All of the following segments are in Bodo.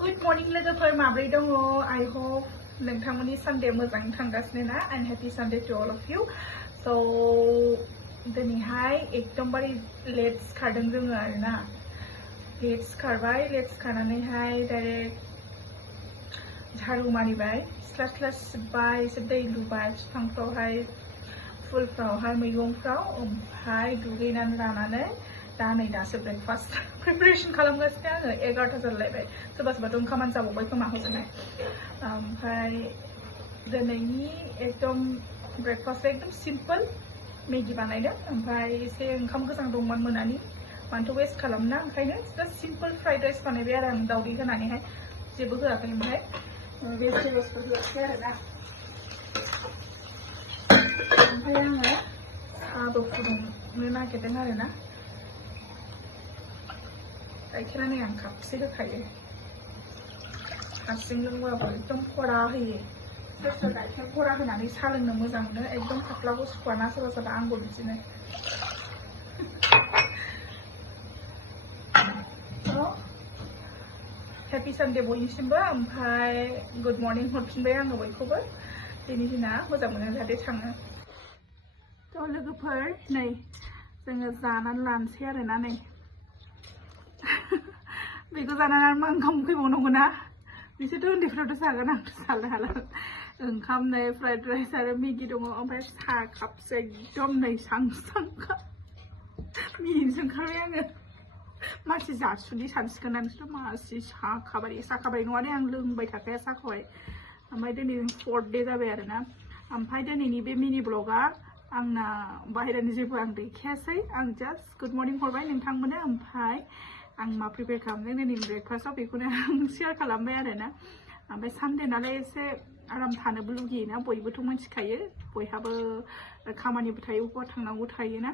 Good morning लोगोफोर माब्रै दङ I hope नोंथांमोननि Sunday मोजाङै थांगासिनो ना and happy Sunday to all of you. So दिनैहाय एकदमबारे लेट सिखारदों जोङो आरोना लेट सिखारनानैहाय डाइरेक्ट झाड़ू मारिबाय सिथ्ला सिबबाय एसे दै लुबाय बिफांफ्रावहाय फुलफ्रावहाय मैगंफ्राव ओमफ्राय दुगैनानै लानानै दा नै दासो ब्रेकफास्ट प्रिपारेशन खालामगासिनो आङो 11टा जालायबाय सोरबा ओंखामानो जाबावबाय खोमा हजोंहाय ओमफ्राय दिनैनि एकदम ब्रेकफास्टआ एकदम सिम्पल मेगि बानायदों ओमफ्राय एसे ओंखाम गोजां दंमोन मोनानि मानोथ' वेस्ट खालामना ओंखायनो जास्ट सिम्पल फ्राइड राइस बानायबाय आरो आं दावदै होनानैहाय जेबो होआखै ओमफ्राय भेजिटेबल्सफोर होआखै आरोना ओमफ्राय आङो साहाबो फुदुंनो नागिरदों आरोना गाइखेरा नै आं कापसे होखायो हारसिं लोंबाबो एकदम खरा होयो सोरबा गाइखेर खरा होनानै साहा लोंनो मोजां मोनो एकदम फाथ्लाखौ सुखुवाना सोरबा आंबो बिदिनो हेपि सानडे बयनिसिमबो ओमफ्राय गुड मर्निं हरफिनबाय आङो बयखौबो दिनै दिना मोजां मोनो जाहाथे थाङो थ' लोगोफोर नै जोङो जानानै लानोसै आरोना नै बेखौ जानानै मा ओंखाम उखैबावनांगौ ना बिसोरथ' उन्दैफ्रावथ' जागोन आंथ' जानो हाला ओंखाम नै फ्राइड राइस आरो मेगि दङ ओमफ्राय साहा कापसे एकदम नै सांखा मिनिनोसो ओंखारबाय आङो मानसि जासुदि सानसिगोन ना नोंसोर मासि साहा खाबाय नङा दे आं लोंबाय थाखाया साहाखौहाय ओमफ्राय दिनै 4th day जाबाय आरोना ओमफ्राय दिनैनि बे मिनि ब्लगा आंना बाहेरानि जेबो आं देखायासै आं जास्ट गुड मर्निं हरबाय नोंथांमोननो ओमफ्राय आं मा प्रिपेयार खालामदों दिनै ब्रेकफास्टआव बेखौनो आं शेयार खालामबाय आरोना ओमफ्राय सानडे नालाय एसे आराम थानोबो लुगैयोना बयबोथ' मिथिखायो बयहाबो खामानिबो थायो बबेबा थांनांगौ थायोना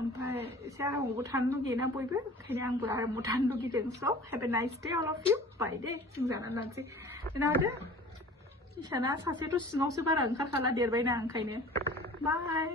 ओमफ्राय एसे आरामावबो थानो लुगैयोना बयबो ओंखायनो आंबो आरामाव थानो लुगैदों स' have a nice day all of you bye दे जों जानानै लानोसै खोनादो इसाना सासेथ' सिङावसो बारा ओंखारखाला देरबायना ओंखायनो बाय